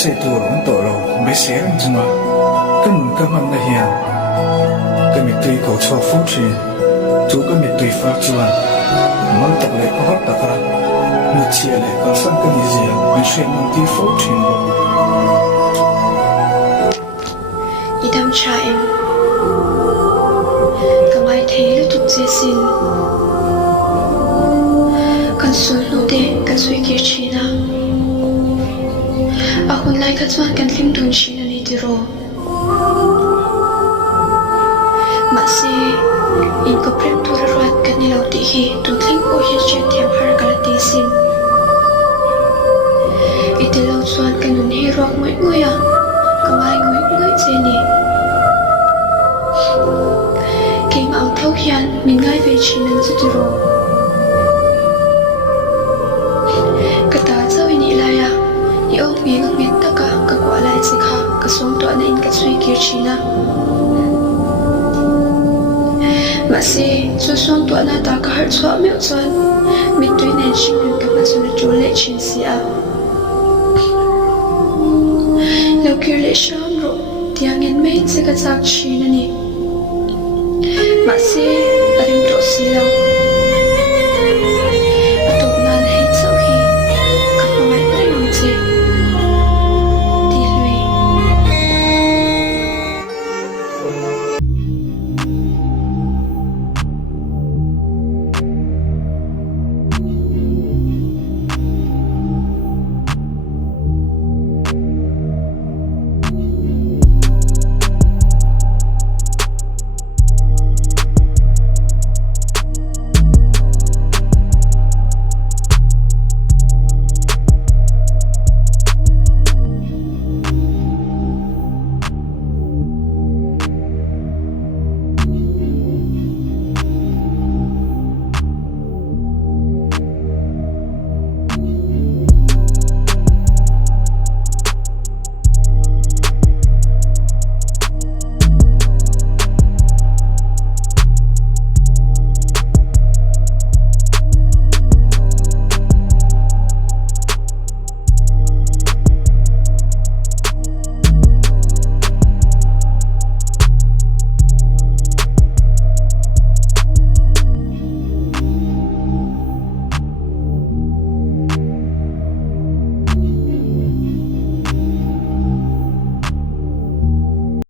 sẽ tu rồi tổ rồi bé sẽ làm gì mà cái mình cái mình là hiền cái mình tùy cầu cho phúc thì chú cái mình tùy phát chuan mang tập lại có hấp tập ra một chia lại có phân cái gì mình sẽ mang tùy phúc thì idam cha em kamai thei lu tuk che sin kan sul lu de kan sui ki china a hun lai ka chuan kan hlim dun china ni ti ro ma se in ko prem tu ra rat kan ni lo ti hi tu thling o hi che thiam har kala ti sim ite lo chuan kan nun hi rok moi moi a kamai ngoi ngoi che ni kim ang thau hian min ngai ve chinan chu ti ro ka ta chau ni la ya i ong mi ngang mit taka ka kwa lai chi kha ka som to na in ka chui ki china ma se chu som to na ta ka har chwa meu chuan mi tui nen shin min ka ma chu na chu le chin si a lo kir le sham ro tiang en me che ka chak chin ani ma se arim to si lo